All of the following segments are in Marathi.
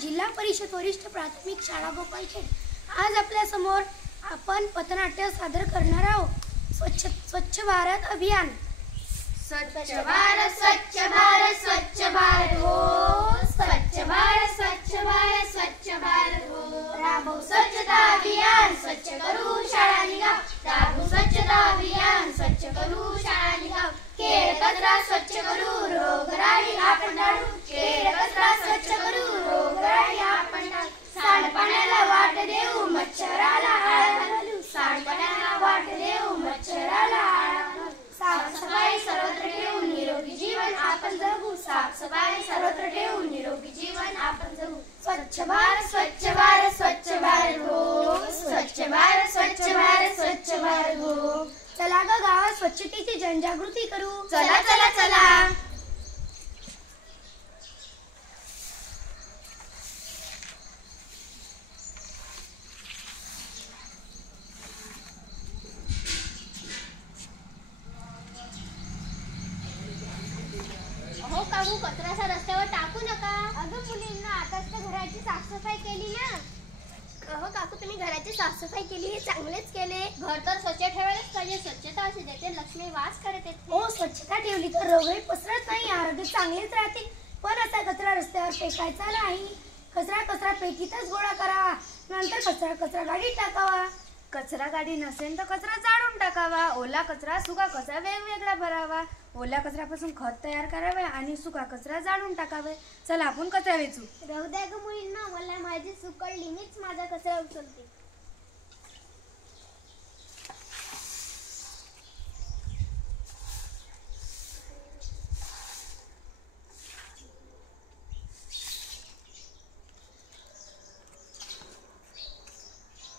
जिल्हा परिषद वरिष्ठ प्राथमिक शाळा गोपालखेड। आज आपल्या समोर आपण पथनाट्य सादर करणार आहोत। स्वच्छ भारत अभियान। स्वच्छ भारत स्वच्छ भारत स्वच्छ भारत हो, स्वच्छ भारत स्वच्छ भारत स्वच्छ भारत हो। राबवू स्वच्छता अभियान, स्वच्छ करू शाळा निगाव। राबवू स्वच्छता अभियान, स्वच्छ करू शाळा निगाव। केर कचरा स्वच्छ करू, रोगराई आपण टाळू। केर कचरा स्वच्छ करू, रोगराई आपण टाळू। सांडपाण्याला वाट देऊ, मच्छराला आळा घालू। सांडपाण्याला वाट देऊ, मच्छराला आळा घालू। साफसफाई सर्वत्र ठेवून निरोगी जीवन आपण जगू। साफसफाई सर्वत्र ठेवून निरोगी जीवन आपण जगू। स्वच्छ भारत स्वच्छ भारत स्वच्छ भारत हो, स्वच्छ भारत स्वच्छ भारत स्वच्छ भारत हो। चला ग गावात स्वच्छतेची जनजागृती करू। चला चला चला। हो काकू, कचरा असा रस्त्यावर टाकू नका। अगं मुलींना, आताच तर घराची साफसफाई केली ना। हो काकू, तुम्ही घराची साफसफाई केली, हे चांगलेच केले। घर तर स्वच्छ ठेवायलाच पाहिजे। स्वच्छता अशी देते लक्ष्मी वास करते। हो, स्वच्छता ठेवली तर रोगही पसरत नाही, आरोग्य चांगलेच राहते। पण असा कचरा रस्त्यावर फेकायचा नाही। कचरा पेटीतच गोळा करावा, नंतर कचरा गाडीत टाकावा। कचरा गाडी नसेल तर कचरा जाळून टाकावा। ओला कचरा सुका कचरा वेगवेगळा भरावा। ओल्या कचऱ्यापासून खत तयार करावे आणि सुका कचरा जाळून टाकावे। चला आपण कचरा वेचू। राहू द्या ग मुलींना, मला माझी सुकळली, मीच माझा कचरा उचलते।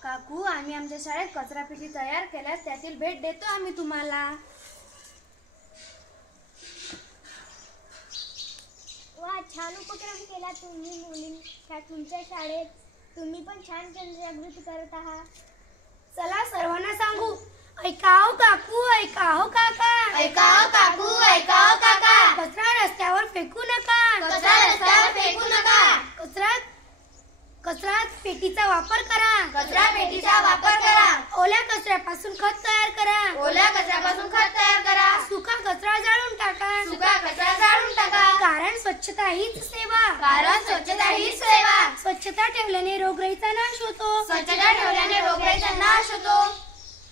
काकू, आम्ही आमच्या शाळेत कचरा पेटी तयार केल्यास त्यातील भेट देतो आम्ही तुम्हाला। वा, छान उपक्रम केला तुम्ही मुलींच्या तुमच्या शाळेत। तुम्ही पण छान जनजागृती करत आहात। चला सर्वांना सांगू, ऐकाव काकू, ऐकाव काका। ऐकाव काकू, ऐकाव काका। कचरा रस्त्यावर फेकू नका। कचरा रस्त्यावर फेकू नका। कचरा पेटीचा वापर करा। कचरा पेटीचा वापर करा। ओल्या कचऱ्यापासून खत तयार करा। ओल्या कचऱ्यापासून खत तयार करा। सुका कचरा जाळून टाका। सुका कचरा जाळून टाका। कारण स्वच्छता हीच सेवा। कारण स्वच्छता हीच सेवा। स्वच्छता ठेवल्याने रोगराईचा नाश होतो। स्वच्छता ठेवल्याने रोगराईचा नाश होतो।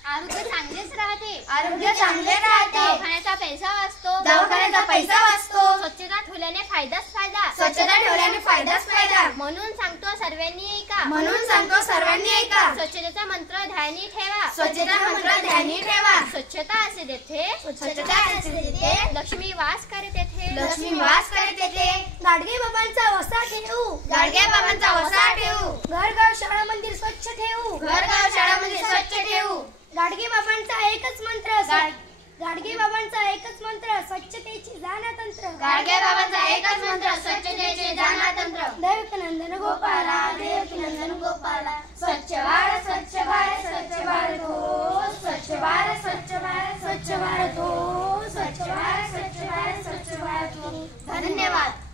आरोग्य चांगलेच राहते। आरोग्य चांगले राहते। दवाखान्याचा पैसा वाचतो। दवाखान्याचा पैसा वाचतो। स्वच्छता ठेवल्याने फायदाच फायदा। स्वच्छता ठेवल्याने फायदाच फायदा। म्हणून सांगतो सर्वांनी ऐका। म्हणून सांगतो सर्वांनी ऐका। स्वच्छतेचा मंत्र ध्यानी ठेवा। स्वच्छता मंत्र ध्यानी ठेवा। स्वच्छता असे देते, स्वच्छता असे देते, लक्ष्मी वास करते थे। लक्ष्मी वास करते थे। गाडगे बाबांचा वसा ठेवू। गाडगे बाबांचा वसा ठेवू। घरगाव शाळा मंदिर स्वच्छ ठेवू। घरगाव शाळामध्ये स्वच्छ ठेवू। गाडगे बाबांचा एकच मंत्र, गाडगे बाबांचा एकच मंत्र, स्वच्छतेची जाणा तंत्र। गाडगे बाबांचा एकच मंत्र, स्वच्छतेचे जाणा तंत्र। देवकीनंदन गोपाला, देवकीनंदन गोपाला। स्वच्छ भारत स्वच्छ भारत स्वच्छ भारत हो, स्वच्छ भारत स्वच्छ भारत स्वच्छ भारत हो, स्वच्छ भारत स्वच्छ भारत स्वच्छ भारत हो। धन्यवाद।